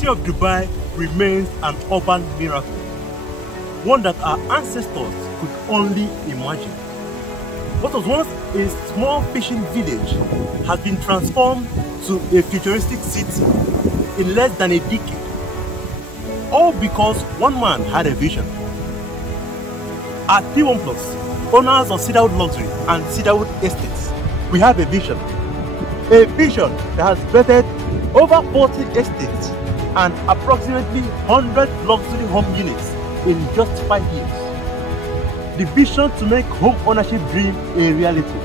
city of Dubai remains an urban miracle, one that our ancestors could only imagine. What was once a small fishing village has been transformed to a futuristic city in less than a decade, all because one man had a vision. At P1 Plus, owners of Cedarwood Luxury and Cedarwood Estates, we have a vision that has bettered over 40 estates and approximately 100 luxury home units in just 5 years. The vision to make home ownership dream a reality.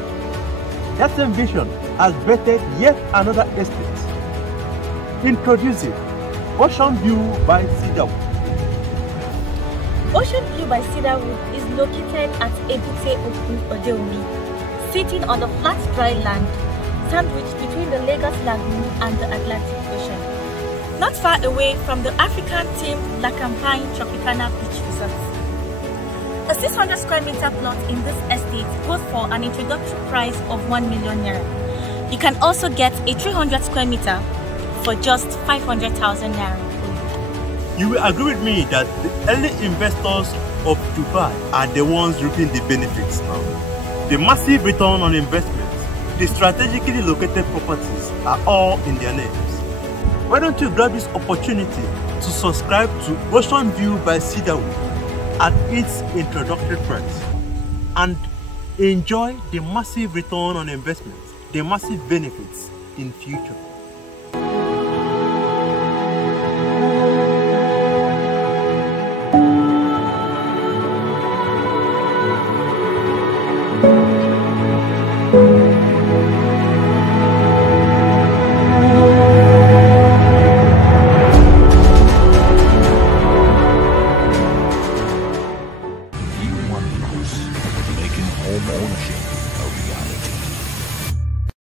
That same vision has bettered yet another estate. Introducing Ocean View by Cedarwood. Ocean View by Cedarwood is located at Ebute Oku, Odeomi, sitting on the flat dry land, sandwiched between the Lagos Lagoon and the Atlantic Ocean. Not far away from the African-themed La Campagne Tropicana Beach Resort. A 600 square meter plot in this estate goes for an introductory price of 1 million naira. You can also get a 300 square meter for just 500,000 naira. You will agree with me that the early investors of Dubai are the ones reaping the benefits now. The massive return on investment, the strategically located properties are all in their names. Why don't you grab this opportunity to subscribe to Ocean View by Cedarwood at its introductory price and enjoy the massive return on investment, the massive benefits in future.